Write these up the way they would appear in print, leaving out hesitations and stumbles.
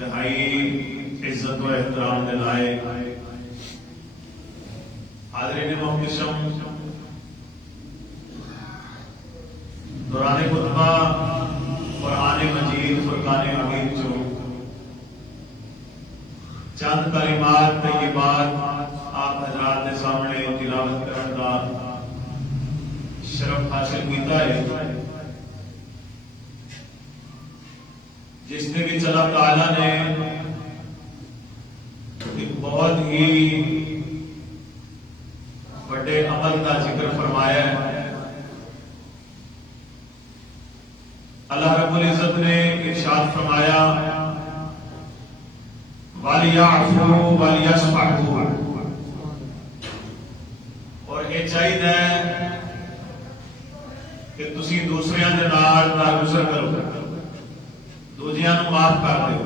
انتہائی عزت و احترام کے لائق حاضرین محتشم، دوران خطبہ قرآن مجید فرقان حمید جو چند کلمات طیبات آپ حضرات کے سامنے تلاوت کرنے کا شرف حاصل کیتا ہے، جس نے بھی اللہ تعالیٰ نے ایک بہت ہی بڑے عمل کا ذکر فرمایا ہے۔ اللہ رب العزت نے ارشاد فرمایا وَلْيَعْفُوا وَلْيَصْفَحُوا، اور یہ چاہیے کہ تسی دوسریاں دے نال درگزر کرو، دوجیاں نو معاف کر دیو،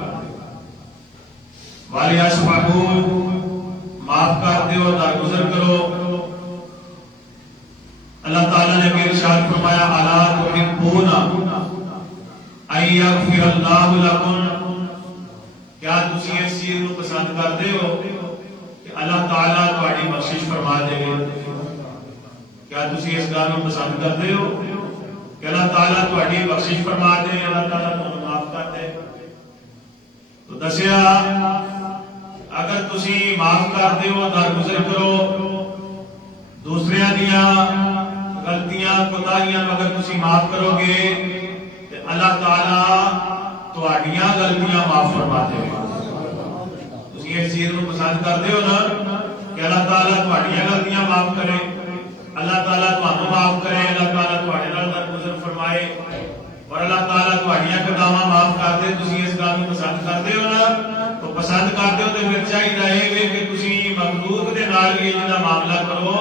وَلْيَصْفَحُوا، معاف کر دیو، درگزر کرو۔ اللہ تعالیٰ نے بھی ارشاد فرمایا أَلَا تُحِبُّونَ أَن يَغْفِرَ اللَّهُ لَكُمْ، کیا تسی اس چیز کو پسند کرتے ہو کہ اللہ تعالیٰ تہاڈی بخشش فرما دے گے؟ کیا تسی اس گل کو پسند کرتے ہو کہ اللہ تعالیٰ تہاڈی بخشش فرما دے، اللہ تعالیٰ تمہیں معاف کر دے؟ تو دسیا اگر تسی معاف کر دیو، درگزر کرو، دوسریاں دیاں غلطیاں کوتاہیاں اگر تسی معاف کرو گے تو اللہ تعالیٰ تہاڈیاں غلطیاں معاف فرما دے گا۔ تسی اس چیز کو پسند کرتے ہو نا کہ اللہ تعالیٰ تہاڈیاں غلطیاں معاف کرے، اللہ تعالیٰ تمہیں معاف کرے، اللہ تعالیٰ تہاڈے نال درگزر فرمائے اور اللہ تعالیٰ تہاڈیاں خطاواں معاف کر دے، تسی اس گل کو پسند کرتے ہو نا؟ تو پسند کرتے ہو تو پھر چاہیے کہ تسی مخلوق دے نال بھی انہاں دا معاملہ کرو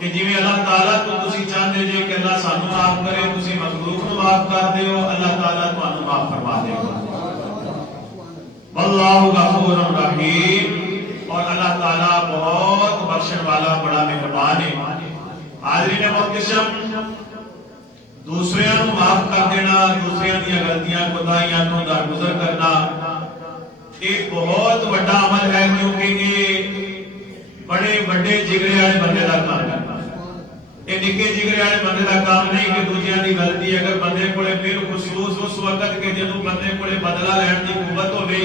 کہ جویں اللہ تعالیٰ تو تسی چاہتے جے کہ اللہ سانو معاف کرے، تسی مخلوق نو معاف کر دیو، اللہ تعالیٰ تمہیں معاف فرما دے گا۔ واللہ غفور رحیم، اور اللہ تعالیٰ بہت بخشن والا بڑا مہربان ہے۔ حاضرین محتشم، دوسریاں کو معاف کر دینا، دوسریاں دی غلطیاں کوتاہیاں تو درگزر کرنا ایک بہت بڑا عمل ہے، کیونکہ یہ بڑے بڑے جگرے والے بندے کا کام ہے۔ یہ نکے جگرے والے بندے کا کام نہیں کہ دوسریاں دی غلطی اگر بندے کولے بالخصوص اس وقت کہ جدوں بندے کولے بدلہ لین دی قوت ہوے،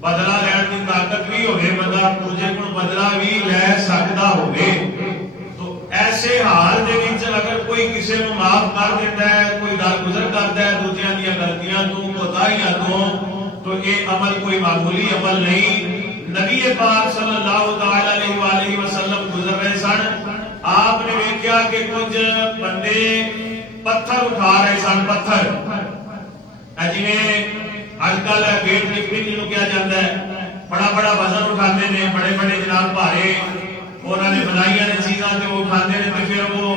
بدلہ لین دی طاقت بھی ہوے، بندہ دوجے کول بدلہ بھی لے سکدا ہوے، ایسے حال دے وچ اگر کوئی کسی نو معاف کر دیتا ہے، کوئی درگزر کرتا ہے دوسریاں دی غلطیاں تو کوتاہیاں تو یہ عمل کوئی معمولی عمل نہیں۔ نبی پاک صلی اللہ تعالی علیہ وآلہ وسلم گزر رہے سن، آپ نے دیکھا کہ کچھ بندے پتھر اٹھا رہے سن، پتھر جویں اج کل ویٹ لفٹنگ جنوں کہا جاتا ہے، بڑا بڑا وزن اٹھاتے ہیں، بڑے بڑے جناب بھارے انہوں نے بنائیاں نے چیزاں تے وہ اٹھاتے ہیں، تو پھر وہ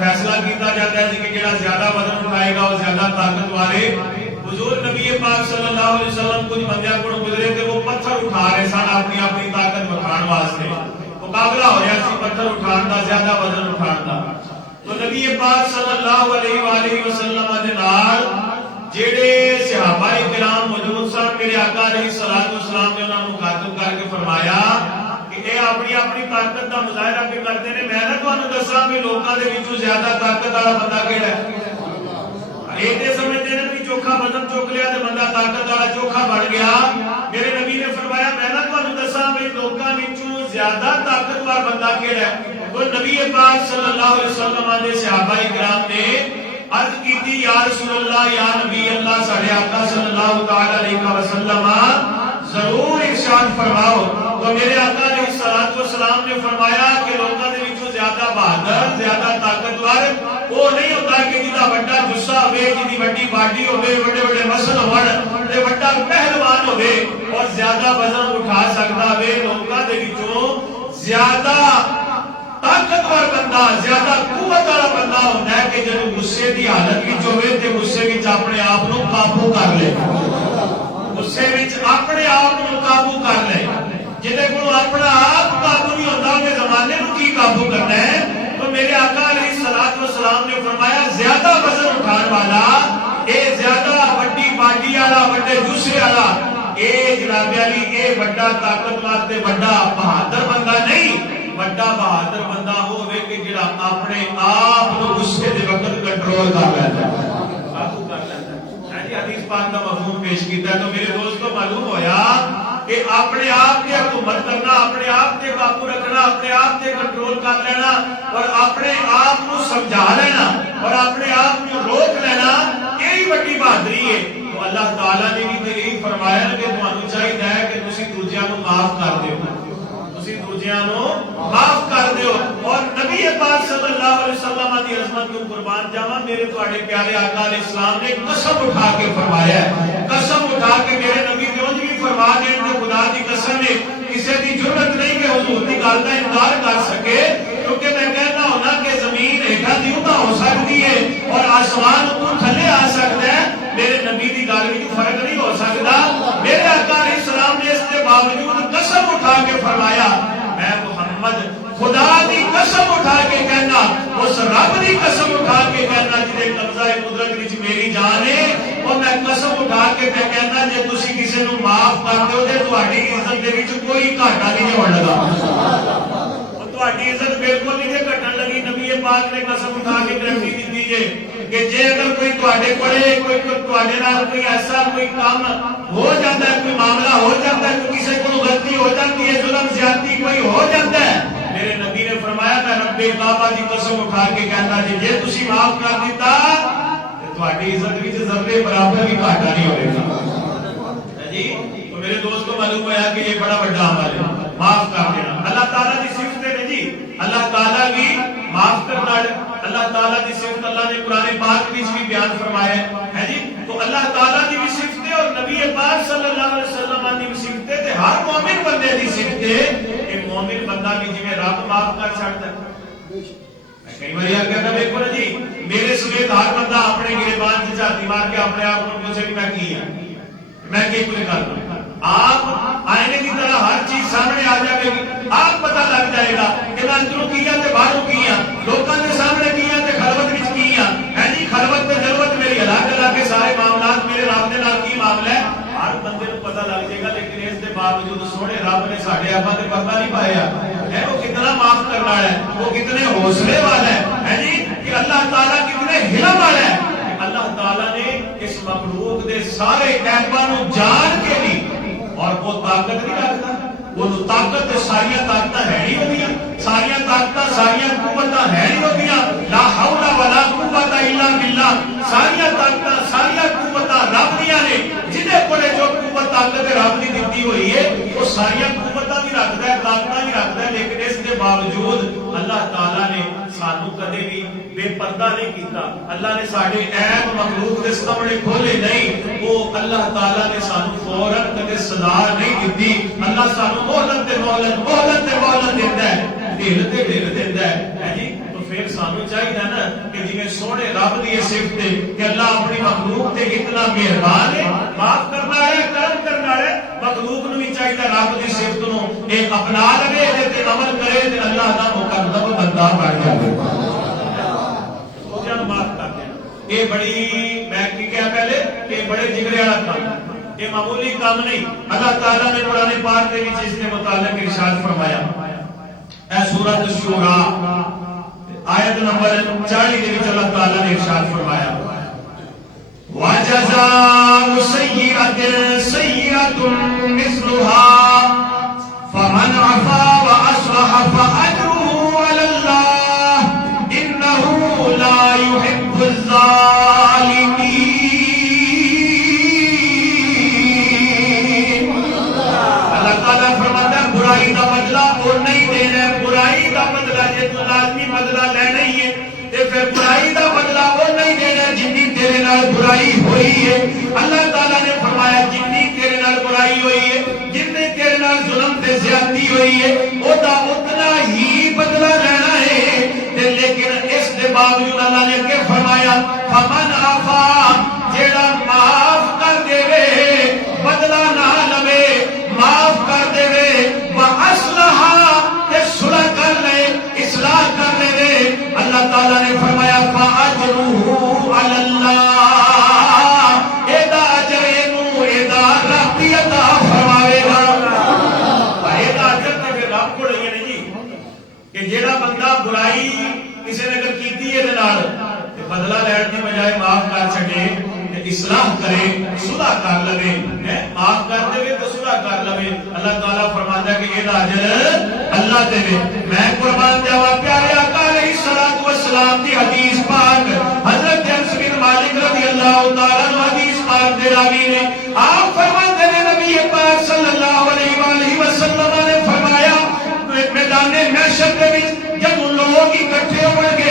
فیصلہ کیتا جاتا ہے کہ جڑا زیادہ وزن اٹھائے گا وہ زیادہ طاقت والے۔ حضور نبی پاک صلی اللہ علیہ وسلم کچھ بندیاں کو گزرے تھے، وہ پتھر اٹھا رہے سن اپنی اپنی طاقت بکھان واسطے، مقابلہ ہو رہا سی پتھر اٹھان دا، زیادہ وزن اٹھان دا۔ تو نبی پاک صلی اللہ علیہ وآلہ وسلم دے نال جڑے صحابہ کرام موجود سن، میرے آقا علیہ الصلوۃ والسلام نے انہاں نوں مخاطب کر کے فرمایا کہ اے اپنی اپنی طاقت دا مظاہرہ بھی کرتے ہیں، میں نہ تانوں دساں کہ لوکاں دے وچوں زیادہ طاقت والا بندہ کیڑا ہے؟ یہ تے سمجھتے ہیں کہ چوکھا وزن چک لیا تے بندہ طاقت والا چوکھا بن گیا۔ میرے نبی نے فرمایا میں نہ تانوں دساں کہ لوکاں وچوں زیادہ طاقتور بندہ کیڑا ہے؟ تو نبی پاک صلی اللہ علیہ وسلم دے صحابہ کرام نے عرض کیتی یا رسول اللہ، یا نبی اللہ، ساڈے آقا صلی اللہ تعالی علیہ وسلم ضرور ارشاد فرماؤ۔ تو میرے آقا علیہ الصلوۃ والسلام نے فرمایا کہ لوکاں دے وچوں زیادہ بہادر، زیادہ طاقتور وہ نہیں ہوتا کہ جدا بڑا جسا ہوئے، جدی بڑی باڈی ہوئے، بڑے بڑے مسل ہون تے بڑا پہلوان ہوئے اور زیادہ وزن اٹھا سکتا ہوئے۔ لوکاں دے وچوں زیادہ طاقتور بندہ، زیادہ قوت والا بندہ ہوتا ہے کہ جب غصے کی حالت وچ ہوئے تے غصے وچ اپنے آپ کو قابو کر لے، غصے وچ اپنے آپ کو قابو کر لے۔ جہدے کول اپنا آپ قابو نہیں ہوتا کہ زمانے کو کی قابو کرنا ہے۔ تو میرے آقا علیہ الصلوۃ والسلام نے فرمایا زیادہ وزن اٹھان والا، اے زیادہ بڑی باڈی والا، بڑے جسے والا، اے جناب علی اے بڑا طاقت واسطے بڑا بہادر بندہ نہیں، بڑا بہادر بندہ ہوے کہ جڑا اپنے آپ کو غصے دے وقت کنٹرول کر لیندا ہے، قابو کر لیندا ہے۔ جی حدیث پاک کا مفہوم پیش کیتا ہے تو میرے دوستو معلوم ہویا کہ اپنے آپ کی حکومت کرنا، اپنے آپ تے قابو رکھنا، اپنے آپ تے کنٹرول کر لینا اور اپنے آپ کو سمجھا لینا اور اپنے آپ کو روک لینا، یہی بڑی بہادری ہے۔ تو اللہ تعالیٰ نے بھی تو یہی فرمایا کہ تمہیں چاہیے ہے کہ تسی دوجیاں نو معاف کر دیو، تسی دوجیاں نو معاف کر دیو۔ اور نبی پاک صلی اللہ علیہ وسلم دی عظمت کو قربان جاواں، میرے تواڈے پیارے آقا علیہ السلام نے قسم اٹھا کے فرمایا ہے، قسم اٹھا کے میرے نبی نے اونج بھی فرما دین کہ خدا دی قسم ہے کسی دی ضرورت نہیں کہ حضور دی گل کا انکار کر سکے، کیونکہ میں کہتا ہوں نا کہ زمین ہیٹھا دیوتا ہو سکتی ہے اور آسمان اوپر تھلے آ سکتا ہے، میرے نبی دی گل وچ فرق نہیں ہو سکتا۔ میرے آقا علیہ السلام نے اس کے باوجود قسم اٹھا کے فرمایا، میں محمد خدا دی قسم اٹھا کے کہنا، اس رب دی قسم اٹھا کے کہنا جے قبضہ قدرت وچ میری جان ہے، اور میں قسم اٹھا کے کہنا جے تسی کسی نو معاف کر دیو تے تہاڈی عزت دے وچ کوئی گھاٹا نہیں ہون لگا، تہاڈی عزت بالکل نہیں تے گھٹن لگی۔ نبی پاک نے قسم اٹھا کے گارنٹی دتی ہے کہ جے اگر کوئی تہاڈے کولے کوئی تہاڈے نال کوئی ایسا کوئی کام ہو جاتا ہے، کوئی معاملہ ہو جاتا ہے، کوئی کسی کو غلطی ہو جاتی ہے، ظلم زیادتی کوئی ہو جاتا ہے، میرے نبی نے فرمایا میں رب کعبہ دی قسم اٹھا کے کہنا جے تسی معاف کر دیتا تے تہاڈی عزت وچ ذرے برابر بھی گھاٹا نہیں ہوئے گا۔ جی تو میرے دوستو معلوم ہوا کہ یہ بڑا بڑا عمل ہے معاف کر دینا۔ اللہ تعالیٰ کی صفت ہے جی، اللہ تعالیٰ بھی معاف کرنا ہے، اللہ تعالیٰ کی صفت اللہ نے قرآن پاک میں بھی بیان فرمایا ہے جی۔ تو اللہ تعالیٰ کی بھی صفت ہے اور نبی پاک صلی اللہ علیہ وسلم کی بھی صفت ہے تے ہر مومن بندے کی صفت ہے کہ مومن بندہ بھی جویں رب معاف کر سکتا ہے۔ میں کئی بار یہ کہتا دیکھو نا جی، میرے سمیت ہر بندہ اپنے گریبان سے جھاتی مار کے اپنے آپ کو پوچھے کہ میں کی ہوں، میں کی کچھ کر دوں، آپ آئینے کی طرح ہر چیز سامنے آ جائے گی، آپ پتہ لگ جائے گا کہ میں اندروں کیا تے باہروں کیا، لوگوں کے سامنے کیا تے خلوت وچ کیا ہے جی، خلوت تے جلوت میری الگ الگ کے سارے معاملات میرے رب دے نال کی معاملہ ہے، ہر بندے کو پتہ لگ جائے گا۔ لیکن اس کے باوجود سونے رب نے ساڈے آپا تے پتہ نہیں پایا ہے وہ کتنا معاف کرنے والا ہے، وہ کتنے حوصلے والا ہے جی، کہ اللہ تعالیٰ کتنے حلم والا ہے۔ اللہ تعالیٰ نے اس مخلوق دے سارے عیباں نو جان کے بھی اور وہ طاقت نہیں رکھتا، وہ طاقت ساری طاقت ہے نہیں ہوگی، ساری طاقت ساری قوت ہے نہیں ہوگی، لا حول ولا قوت الا باللہ، ساری طاقت ساری قوت رب دیا نے، جنہیں کو جو قوت طاقت رب نے دیتی ہوئی ہے وہ ساری قوت بھی رکھتا ہے، طاقت بھی رکھتا ہے، لیکن اس کے باوجود اللہ تعالیٰ نے سانو کدے بھی بے پردہ نہیں کیتا، اللہ نے ساڈے عیب مخلوق دے سامنے کھولے نہیں، وہ اللہ تعالیٰ نے سانو فوراً کدے سزا نہیں دیتی، اللہ سانو مہلت تے مہلت مہلت تے مہلت دیتا ہے، ڈھیل تے ڈھیل دیتا ہے جی۔ تو پھر سانو چاہیے نا کہ جویں سونے رب دی صفت ہے کہ اللہ اپنی مخلوق تے اتنا مہربان ہے، معاف کرنا ہے، کرم کرنا ہے، مخلوق نو بھی چاہیے رب دی صفت نو ایک اپنا لے تے عمل کرے تے اللہ دا مقرب بندہ بن جائے، معاف کر دینا۔ یہ بڑی میں کیا پہلے یہ بڑے جگرے والا کام، یہ معمولی کام نہیں۔ اللہ تعالیٰ نے قرآن پاک کے اس کے متعلق ارشاد فرمایا، اے سورۃ الشورى آیت نمبر 40 کے وچ اللہ تعالیٰ نے ارشاد فرمایا، وَجَزَاءُ سَيِّئَةٍ سَيِّئَةٌ مِثْلُهَا فَمَنْ عَفَا وَأَصْلَحَ فَأَجْرُهُ عَلَى اللَّهِ إِنَّهُ لَا يُحِبُّ الظَّالِمِينَ۔ اللہ تعالیٰ فرماتا ہے برائی کا بدلہ وہ نہیں دینا، برائی کا بدلہ جے تو لازمی بدلہ لینا ہی ہے تے پھر برائی کا بدلہ وہ نہیں دینا جنی تیرے نال برائی ہوئی ہے۔ اللہ تعالیٰ نے فرمایا جنی تیرے نال برائی ہوئی ہے، جنی تیرے نال ظلم تے زیادتی ہوئی ہے، وہ دا اتنا ہی بدلہ لینا ہے۔ لیکن اس کے باوجود اللہ نے کہ فرمایا فمن عفا، جیڑا معاف کر دے بدلہ نہ لوے، معاف کر دے وَأَصْلَحَ تے صلح کر لے، اصلاح کر لے، اللہ تعالیٰ نے فرمایا فَأَجْرُهُ عَلَى اللَّهِ، ایدہ اجر اینو ایدہ ربی بھی عطا فرماوے گا. یہ اجر تے پھر رب کو لئی نہیں جی کہ جیڑا بندہ برائی کسی نے اگر کیتی ہے تے بدلہ لین کی بجائے معاف کر چھڈے تے اصلاح کرے صلح کر لوے معاف کر دے تو صلح کر لوے. اللہ تعالیٰ فرماتا ہے کہ یہ اجر اللہ دے. میں قربان جاواں پیارے آقا علیہ الصلوۃ والسلام دی حدیث پاک حضرت انس بن مالک رضی اللہ تعالیٰ عنہ حدیث پاک دے راوی نے آپ فرماتے ہیں نبی پاک صلی اللہ علیہ وآلہ وسلم نے فرمایا میدان محشر دے وچ جب لوگ اکٹھے ہون گے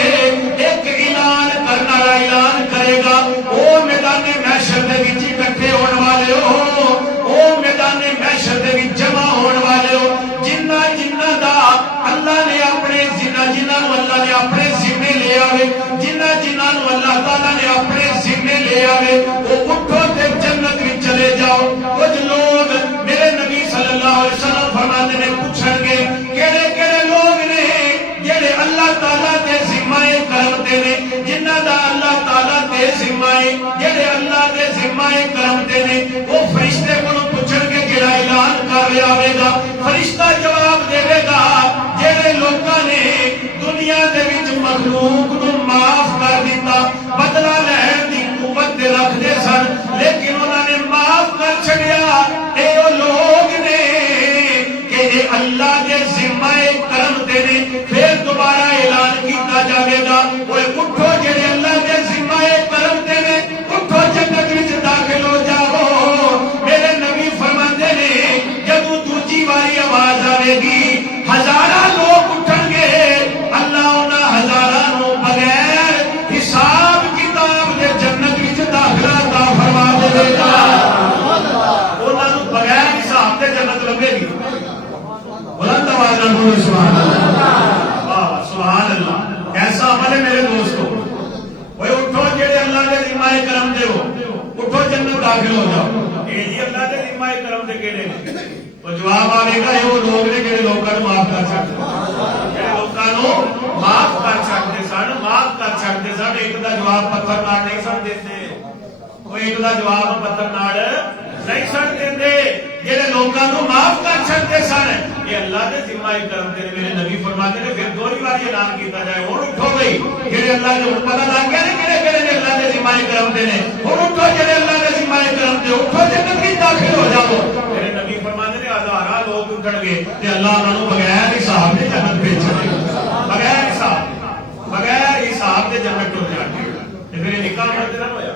ایک اعلان کرنا اعلان کرے گا او میدان محشر دے وچ اکٹھے ہون والے او میدان محشر دے وچ جمع ہون والے جنہ جنہ دا اللہ نے اپنے جنہ اللہ نے اپنے ذمے لے آوے جنہ جنہ اللہ تعالیٰ نے اپنے ذمے لے آوے وہ اٹھو تے جنت وچ چلے جاؤ. کچھ لوگ میرے نبی صلی اللہ علیہ وسلم فرماتے نے پوچھن گے کیڑے کیڑے لوگ نے جڑے اللہ تعالیٰ دے ذمہ کرم تے نے جنہ دا اللہ تعالیٰ دے ذمہ جڑے اللہ دے ذمہ کرم تے نے وہ فرشتے کو پوچھن گے جڑا اعلان کر رہا آوے گا فرشتہ جواب دے گا جڑے لوکاں نے دنیا دے وچ مخلوق نو معاف کر دیتا بدلہ لین دی قوت تے رکھ دے سن لیکن انہاں نے معاف کر چھڈیا اے او لوگ نے کہ اے اللہ دے ذمہ کرم تے نے. پھر دوبارہ اعلان کیتا جاوے گا اوے اٹھو جڑے اللہ دے ذمہ کرم تے نے اٹھو جنت وچ داخل ہو جاؤ. میرے نبی فرماندے نے جب دوجی باری آواز آوے گی ہزاراں لوگ اٹھن گے اللہ انہاں ہزاراں نو بغیر حساب کتاب دے جنت وچ داخلہ عطا فرما دے گا. انہاں نو بغیر حساب دے جنت لبے گی. بلند آواز نال بولو سبحان اللہ. واہ سبحان اللہ. ایسا عمل ہے میرے دوستو. اوے اٹھو جڑے اللہ دے ذمہ کرم دے ہو اٹھو جنت داخل ہو جاؤ. اے جی اللہ دے ذمہ کرم دے کیڑے نے تو جواب آئے گا یہ وہ لوگ نے جڑے لوکاں نو معاف کر چھڈتے جڑے لوکاں نو معاف کر چھڈتے سن معاف کر چھڈتے سن. ایک دا جواب پتھر نال نہیں سن دیندے او ایک دا جواب پتھر نال نہیں سن دیندے جڑے لوکاں نو معاف کر چھڈتے سن یہ اللہ دے ذمہ کرم تے میرے نبی فرماتے نے. پھر دوہری بار اعلان کیتا جائے ہن اٹھو بھئی جڑے اللہ دے پتہ لگ گیا نے کیڑے کیڑے نے اللہ دے ذمہ کرم تے نے ہن اٹھو جڑے اللہ دے ذمہ کرم تے اٹھو جنت وچ داخل ہو جاؤ. میرے نبی فرماتے نے ہزاراں لوگ اٹھن گے تے اللہ انہاں نو بغیر حساب دے جنت بھیجے گا. بغیر حساب دے جنت ٹر جان گے. تے پھر نکاح عمل تے نہ ہویا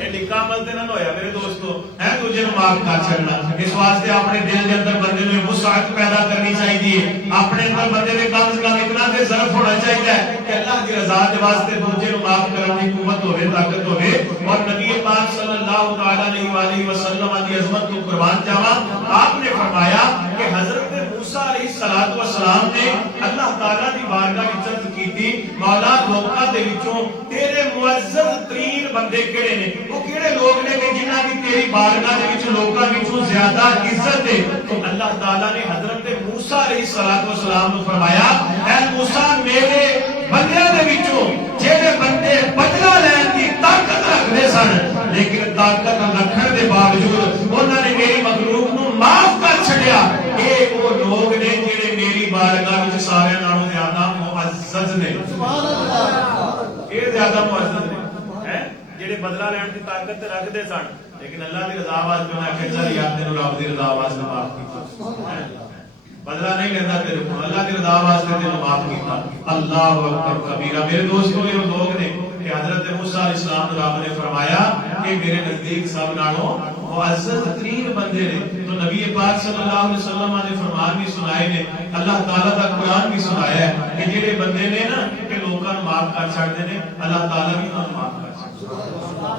یہ نکاح عمل تے نہ ہویا میرے دوستو ہے دوجے نو معاف کر چھڈنا. اس واسطے اپنے دل دے اندر بندے نو وسعت پیدا کرنی چاہیے. اپنے اندر بندے نے کم سے کم اتنا تے ظرف ہونا چاہیے کہ اللہ کی رضا دے واسطے دوجے نو معاف کرنے دی قوت ہوے طاقت ہوے. اور نبی پاک صلی اللہ تعالی علیہ والہ وسلم دی عظمت کو قربان جاواں آپ نے فرمایا کہ حضرت موسیٰ علیہ الصلوۃ والسلام نے اللہ تعالی دی بارگاہ وچ عرض کیتی مولا لوکاں دے وچوں تیرے معزز ترین بندے کیڑے نے وہ کیڑے لوگ نے کہ جنہاں دی تیری بارگاہ دے وچ لوکاں وچوں زیادہ عزت ہے. تو اللہ تعالی نے حضرت موسیٰ علیہ الصلوۃ والسلام کو فرمایا اے موسیٰ میرے بندیاں دے وچوں جڑے بندے بدلہ لین دی طاقت رکھدے سن لیکن طاقت رکھن دے باوجود انہاں نے میری مخلوق نو معاف کر چھڈیا اے وہ لوگ نے جڑے میری بارگاہ وچ سارے نالوں زیادہ معزز نے. سبحان اللہ. اے زیادہ معزز نے ہیں جڑے بدلہ لین دی طاقت رکھدے سن لیکن اللہ دی رضا واسطے انہاں کہ چل یار تینوں رب دی رضا واسطے معاف کیتا. بدلہ نہیں لینا تیرے کو اللہ کی رضا واسطے تینوں معاف کیتا. اللہ اکبر کبیرہ. میرے دوستو یہ لوگ نے کہ حضرت موسیٰ علیہ السلام کو رب نے فرمایا کہ میرے نزدیک سب نالوں معزز ترین بندے نے. تو نبی پاک صلی اللہ علیہ وسلم نے فرمان بھی سنائے نے اللہ تعالیٰ کا قرآن بھی سنایا ہے کہ جڑے بندے نے نا کہ لوکاں نوں معاف کر چھڈدے نے اللہ تعالیٰ بھی انہاں نوں معاف کر چھڈدا.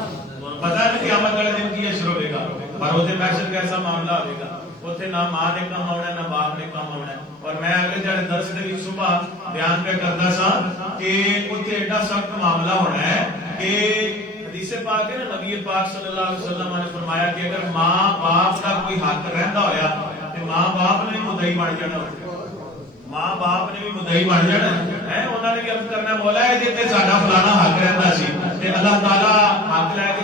پتہ نہیں قیامت والے دن کی اشر ہوے گا پر اوتے محشر کیسا معاملہ ہوے گا. اوتھے نہ ماں نے کم آنا نہ باپ نے کم آنا. اور میں اگلے جڑے درس دے وچ صبح بیان پہ کردا سا کہ اوتھے ایڈا سخت معاملہ ہونا ہے کہ حدیث پاک ہے نا نبی پاک صلی اللہ علیہ وسلم نے فرمایا کہ اگر ماں باپ کا کوئی حق رہندا ہویا تے ماں باپ نے مدعی بن جانا. ماں باپ نے بھی مدعی بن جانا ہے. انہوں نے بھی عرض کرنا مولا ہے جے تے ساڈا فلانا حق رہندا سی تے اللہ تعالی حق لے کے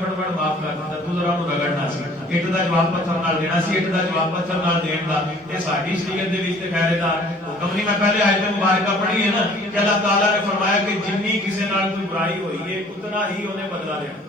ਫੜਫੜ ਮਾਫ ਕਰ ਦਿੰਦਾ ਤੂੰ ਜ਼ਰਾ ਉਹਨੂੰ ਰਗੜਨਾ ਸੀ ਇੱਟ ਦਾ ਜਵਾਬ ਪੱਥਰ ਨਾਲ ਦੇਣਾ ਸੀ ਇੱਟ ਦਾ ਜਵਾਬ ਪੱਥਰ ਨਾਲ ਦੇਣ ਦਾ ਇਹ ਸਾਡੀ ਸ਼ਰੀਅਤ ਦੇ ਵਿੱਚ ਤੇ ਖੈਰ ਦਾ ਹੁਕਮ ਨਹੀਂ ਮੈਂ ਪਹਿਲੇ ਆਇਤ ਮੁਬਾਰਕਾ ਪੜ੍ਹੀ ਹੈ ਨਾ ਕਿ ਅੱਲਾਹ ਤਾਲਾ ਨੇ ਫਰਮਾਇਆ ਕਿ ਜਿੰਨੀ ਕਿਸੇ ਨਾਲ ਕੋਈ ਬੁਰਾਈ ਹੋਈ ਹੈ ਉਤਨਾ ਹੀ ਉਹਨੇ ਬਦਲਾ ਲੈਣਾ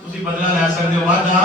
ਤੁਸੀਂ ਬਦਲਾ ਲੈ ਸਕਦੇ ਹੋ ਵਾਦਾ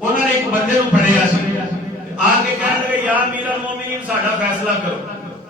ਉਹਨਾਂ ਨੇ ਇੱਕ ਬੰਦੇ ਨੂੰ ਫੜਿਆ ਸੀ ਆ ਕੇ ਕਹਿਣ ਲੱਗੇ ਯਾ ਅਮੀਰ ਅਲ-ਮੂਮਿਨੀਨ ਸਾਡਾ ਫੈਸਲਾ ਕਰੋ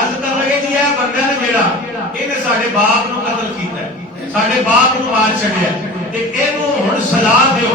ਅੱਜ ਕਰਨ ਲੱਗੇ ਜੀ ਇਹ ਬੰਦਾ ਨੇ ਜਿਹੜਾ ਇਹਨੇ ਸਾਡੇ ਬਾਪ ਨੂੰ ਕਤਲ ਕੀਤਾ ਸਾਡੇ ਬਾਪ ਨੂੰ ਮਾਰ ਛੱਡਿਆ ਤੇ ਇਹਨੂੰ ਹੁਣ ਸਜ਼ਾ ਦਿਓ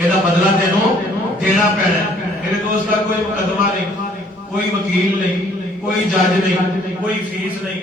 ਇਹਦਾ ਬਦਲਾ ਤੈਨੂੰ ਦੇਣਾ ਪੈਣਾ ਮੇਰੇ ਦੋਸਤਾਂ ਕੋਈ ਮੁਕੱਦਮਾ ਨਹੀਂ ਕੋਈ ਵਕੀਲ ਨਹੀਂ ਕੋਈ ਜੱਜ ਨਹੀਂ ਕੋਈ ਫੀਸ ਨਹੀਂ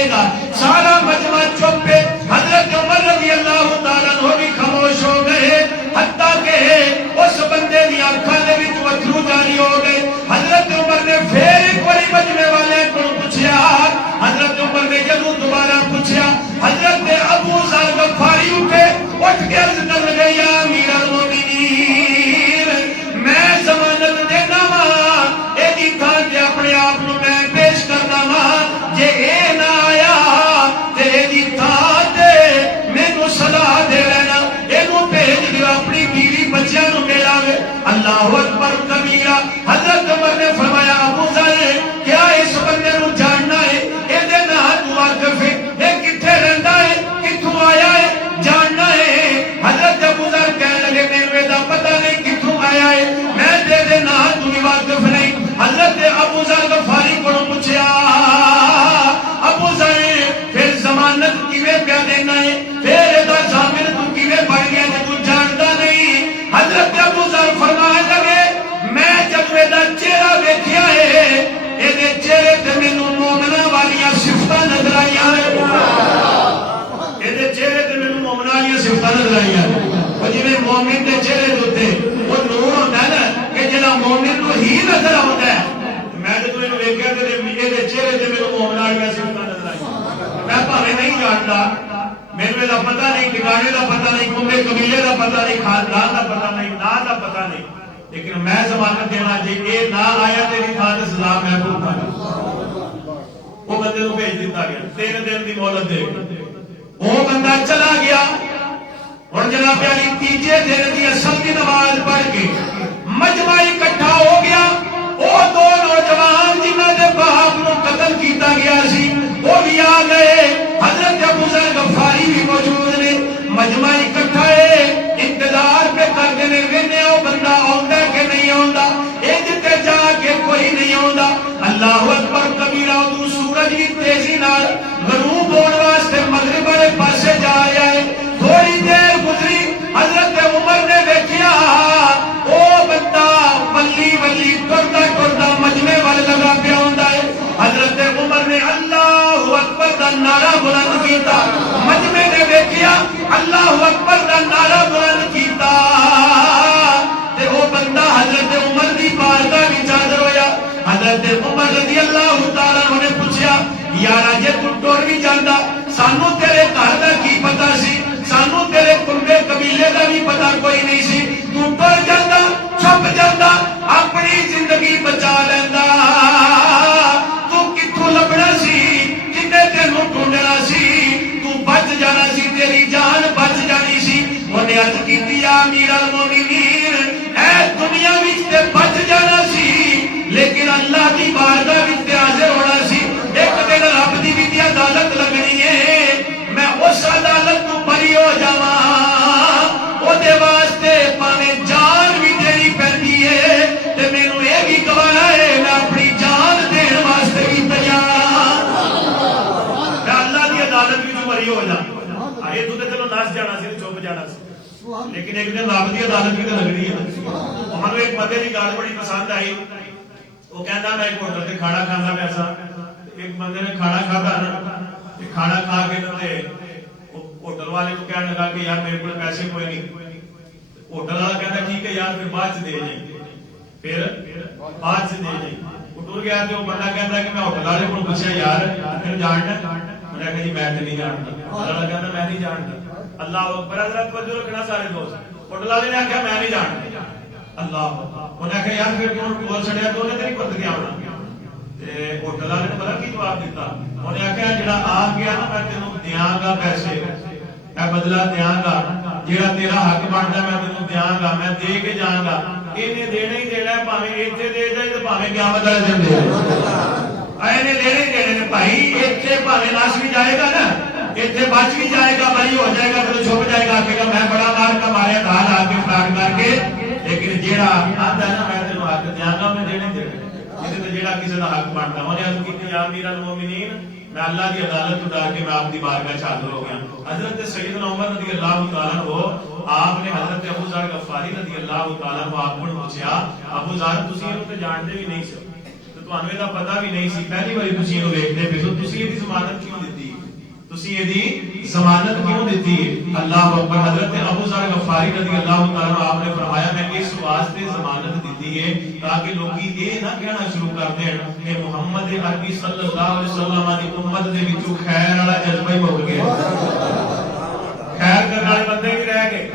جائے گا. سارا مجمع چپ ہے. حضرت عمر رضی اللہ تعالیٰ عنہ بھی خاموش ہو گئے حتیٰ کہ اس بندے دی آنکھاں دے وچ اتھرو جاری ہو گئے. حضرت عمر نے پھر ایک بڑی مجمع والے کو پوچھا. حضرت عمر نے جدوں دوبارہ پوچھا, حضرت ابو ذر غفاری اٹھے, اٹھ کے عرض کر لگے, یا امیر المومنین, میں ضمانت دینا وا ایدی تھان تے اپنے آپ نو میں پیش کرنا وا, جے اے نہ آیا تے ایدی تھان تے مینوں صلاح دے لینا, اینو بھیج دیو اپنی بیوی بچیاں نو ملاوے. اللہ اکبر کبیرہ. حضرت عمر نے فرمایا, ابو ذر کیا اس بندے نو جاننا ہے؟ ایدے نال تو واقف ہے, اے کتھے رہندا ہے, کتھوں آیا ہے, جاننا ہے؟ حضرت ابو ذر کہنے لگے, میرے دا پتہ نہیں کتھوں آیا ہے, میں دے نال تو بھی واقف نہیں. حضرت ابو ذر غفاری کو پوچھا, ابو ذر پھر ضمانت کیویں پیا دینا ہے, پھر ادا ضامن تو کیویں بن گیا جے تو جاندا نہیں؟ حضرت ابو ذر فرمانے لگے, میں جب ادا چہرہ ویکھیا ہے, اے چہرے تے مینوں مومناں والیاں صفتاں نظر آئیاں ہیں. اے چہرے تے مینوں مومناں والیاں صفتاں نظر آئیاں ہیں. او جویں مومن دے چہرے تے اوتے او نور ہوندا ہے نا, کہ جڑا مومن نو ہی نظر آوندا ہے. میں جدوں اینو ویکھیا تے اے چہرے تے مینوں مومناں والیاں صفتاں نظر آئیاں. میں بھاویں نہیں جاندا, میرے دا پتہ نہیں, ٹھکانے دا پتہ نہیں, کنبے قبیلے دا پتہ نہیں, خاندان دا پتہ نہیں, نام دا پتہ نہیں, لیکن میں ضمانت دینا جے اے نہ آیا تیری تھان تے سزا میں بھوگا گا. وہ بندے کو بھیج دیتا گیا, 3 دن دی مہلت دے کے وہ بندہ چلا گیا. اور جناب علی تیجے دن دی اصل کی نماز پڑھ کے مجمع اکٹھا ہو گیا. وہ 2 نوجوان جنہاں دے باپ نو قتل کیتا گیا سی وہ بھی آ گئے. حضرت ابو ذر غفاری بھی موجود نے. مجمع اکٹھا ہے, انتظار پہ کر دینے وینے او بندہ آوندا کہ نہیں آوندا, تے جا کے کوئی نہیں آوندا. اللہ اکبر کبیرہ. ادو سورج کی تیزی نال غروب ہون واسطے مغرب والے پاسے جا رہا ہے. تھوڑی دیر گزری, حضرت عمر نے دیکھیا او بندہ ولی ولی ٹردا ٹردا مجمع والے لگا پیا ہوندا ہے. حضرت عمر نے اللہ اکبر دا نعرہ بلند کیتا. مجمع نے دیکھیا اللہ اکبر دا نعرہ بلند کیتا تے او بندہ حضرت عمر دی بارگاہ وچ حاضر ہویا. حضرت عمر رضی اللہ تعالیٰ عنہ نے پوچھا, یارا جے تو ٹر بھی جاندا, سانو تیرے گھر دا کی پتہ سی, سانو تیرے کنبے قبیلے دا بھی پتہ کوئی نہیں سی, تو ٹر جاندا, چھپ جاندا, اپنی زندگی بچا لیندا. تو کتھوں لبنا سی, کتے تینوں ڈھونڈنا سی, تو بچ جانا سی, تیری جان بچ جانی سی. انہیں عرض کیتی, یا امیر المومنین, اے دنیا وچ تے بچ جانا سی, لیکن اللہ کی بارگاہ وچ حاضر ہونا سی. ایک دن رب دی بھی عدالت لگنی ہے, میں اس عدالت کو بری ہو جاواں, او دے واسطے پاویں جان بھی دینی پیندی ہے, تے مینوں اے بھی گوارا ہے میں اپنی جان دین واسطے بھی تیار ہاں. میں اللہ دی عدالت وچ بری ہو جاواں. اے تو تے چلو نس جانا سی, چھپ جانا سی, لیکن ایک دن رب دی عدالت بھی تے لگنی ہے. ہمیں ایک بندے دی گل بڑی پسند آئی. وہ کہندا میں ایک ہوٹل تے کھانا کھاندا پیا سا. ایک بندے نے کھانا کھادا نا, کھانا کھا کے تے ہوٹل والے کو کہنے لگا کہ یار میرے کو پیسے کوئی نہیں. ہوٹل والا کہتا ٹھیک ہے یار, پھر بعد سے دے جائیں, پھر بعد سے دے جائیں. وہ ٹر گیا تو بندہ کہتا کہ میں ہوٹل والے کو پوچھا, یار پھر جاننا؟ انہوں نے کہا جی میں نہیں جانتا. ہوٹل والا کہتا میں نہیں جانتا. اللہ اکبر. حضرت توجہ رکھنا سارے دوست. ہوٹل والے نے آخیا میں نہیں جانتا. اللہ, انہیں آخیا یار پھر کیوں بول چڑیا, تو انہیں تیری پتہ کیا ہونا. ہوٹل والے نے پتا کی جواب دیتا, انہیں آخیا جڑا آ گیا نا میں تینوں دیاں گا پیسے, میں بدلہ دیاں گا, جڑا تیرا حق بنتا میں تینوں دیاں گا, میں دے کے جاؤں گا. انہیں دینا ہی دینا ہے, بھاویں ایتھے دے جائے تو بھاویں قیامت والے دن دے جائے. انہیں دینے ہی دینے نے بھائی. ایتھے بھاویں نس بھی جائے گا نا, ایتھے بچ بھی جائے گا, بری ہو جائے گا, پھر چھپ جائے گا, آکے گا میں بڑا مار کا ماریا دھال آ کے فراڈ کر کے, لیکن جیڑا آتا ہے نا میں تینوں حق دیاں گا, میں دینے دینا جڑا کسی کا حق بنتا. انہیں عرض کی یا امیر المومنین, میں اللہ کی عدالت اٹھا کے میں آپ کی بارگاہ میں حاضر ہو گیا. حضرت سیدنا عمر رضی اللہ تعالیٰ عنہ, آپ نے حضرت ابو ذر غفاری رضی اللہ تعالیٰ عنہ آپ کو پوچھا, ابو ذر تسی اینو تے جانتے بھی نہیں سی, تے تانوں دا پتہ بھی نہیں سی, پہلی بار تسی اینو ویکھدے پئے سو, تسی دی ضمانت کیوں دتی؟ تسی یہ ضمانت کیوں دیتی ہے؟ اللہ اکبر. حضرت ابو ذر غفاری رضی اللہ تعالیٰ عنہ آپ نے فرمایا میں اس واسطے ضمانت دیتی ہے تاکہ لوگ یہ نہ کہنا شروع کر دیں کہ محمد عربی صلی اللہ علیہ وسلم دی امت دے وچوں خیر والا جذبہ ہی مک گیا. خیر کرنے والے بندے بھی رہ گئے,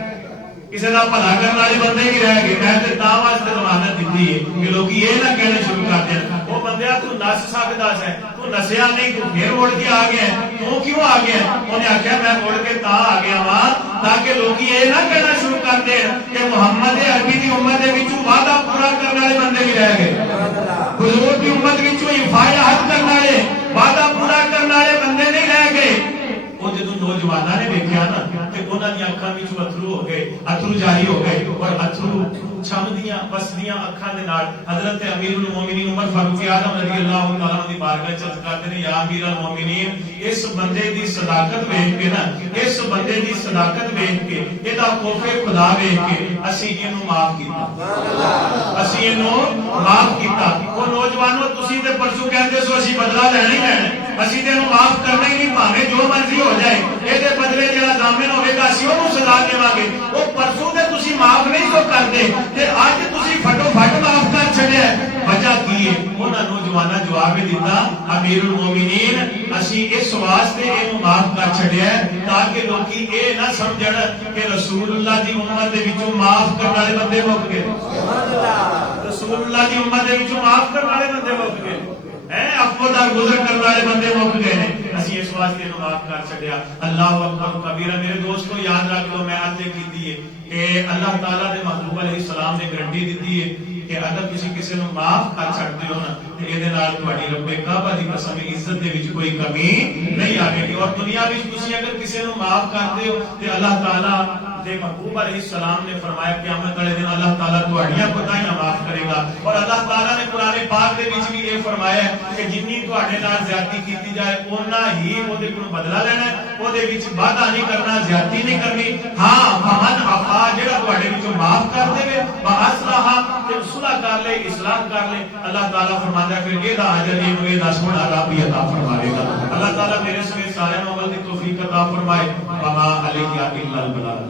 کسی کا بھلا کرنے والے بندے بھی رہ گئے. میں تے تاں واسطے ضمانت دیتی ہے کہ لوگ یہ نہ کہنا شروع کر دیں وہ بندیا تو نس سکدا ہے, تو نسیا نہیں, تو پھر اڑ کے آ گیا, تو کیوں آ گیا؟ انہیں آخیا میں اڑ کے تا آ گیا وا تاکہ لوگ یہ نہ کہنا شروع کر دیں کہ محمد عربی کی امت کے وچوں وعدہ پورا کرنے والے بندے بھی رہ گئے, حضور کی امت وچوں حفاظت حد کرنے والے وعدہ پورا کرنے والے بندے نہیں رہ گئے. وہ جدو نوجوانوں نے دیکھا نا کہ انہوں نے اکھاں وچوں اتھرو ہو گئے, اتھرو جاری ہو گئے, اور اتھرو چھمدیاں بسدیاں اکھاں دے نال حضرت امیر المومنین عمر فاروق اعظم رضی اللہ تعالیٰ عنہ دی بارگاہ چ کرتے ہیں یا امیر المومنین اس بندے دی صداقت ویکھ کے نا, اس بندے دی صداقت ویکھ کے, ادا خوف خدا ویکھ کے اسی اینو معاف کیتا, اسی اینو معاف کیتا. وہ نوجوانوں تسی تے پرسوں کہندے سو اسی بدلہ لینا ہی لینا, اسی تے اینو معاف کرنا ہی نہیں, بھاویں جو مرضی ہو جائے اے دے بدلے جڑا ضامن ہوے گا اسی اونوں سزا دیواں گے. وہ پرسوں تے تسی معاف نہیں سو کردے تے اج تسی پھٹو پھٹ معاف کر چھڈیا. وجہ کی ہے؟ انہاں نوجواناں جواب دیتا امیر المومنین اسی اس واسطے اینو معاف کر چھڈیا تاکہ لوکی اے نہ سمجھن کہ رسول اللہ دی امت دے وچوں معاف کرن والے بندے مک گئے. سبحان اللہ. رسول اللہ دی امت دے وچوں معاف کرن والے بندے مک گئے, عفو در گزر کرنے والے بندے مک گئے ہیں. اسی اس واسطے نو معاف کر چھڈیا. اللہ اکبر کبیرہ. میرے دوستو یاد رکھ لو میں عرض کیتی ہے کہ اللہ تعالیٰ نے محبوب علیہ السلام نے گارنٹی دیتی ہے کہ اگر کسی نو معاف کر چھڈتے ہو نا تے اے دے نال تہاڈی رب کعبہ دی قسم عزت دے وچ کوئی کمی نہیں آوے گی. اور دنیا وچ تسی اگر کسی نو معاف کرتے ہو تے اللہ تعالیٰ دے محبوب علیہ السلام نے فرمایا قیامت والے دن اللہ تعالیٰ تہاڈیاں کوتاہیاں معاف کرے گا. اور اللہ تعالیٰ نے قرآن پاک دے وچ بھی یہ فرمایا ہے کہ جنی تہاڈے نال زیادتی کیتی جائے اوناں ہی او دے کولوں بدلہ لینا ہے, او دے وچ وعدہ نہیں کرنا, زیادتی نہیں کرنی. ہاں فمن عفا جڑا تہاڈے وچوں معاف کر دے واصلح تے صلح کر لے, اصلاح کر لے, اللہ تعالیٰ فرماتا ہے پھر اے دا اجر اے دا سونا رب ہی عطا فرمائے گا. اللہ تعالیٰ میرے سمیت سارے عمل دی توفیق عطا فرمائے. وما علیہ الا البلاغ.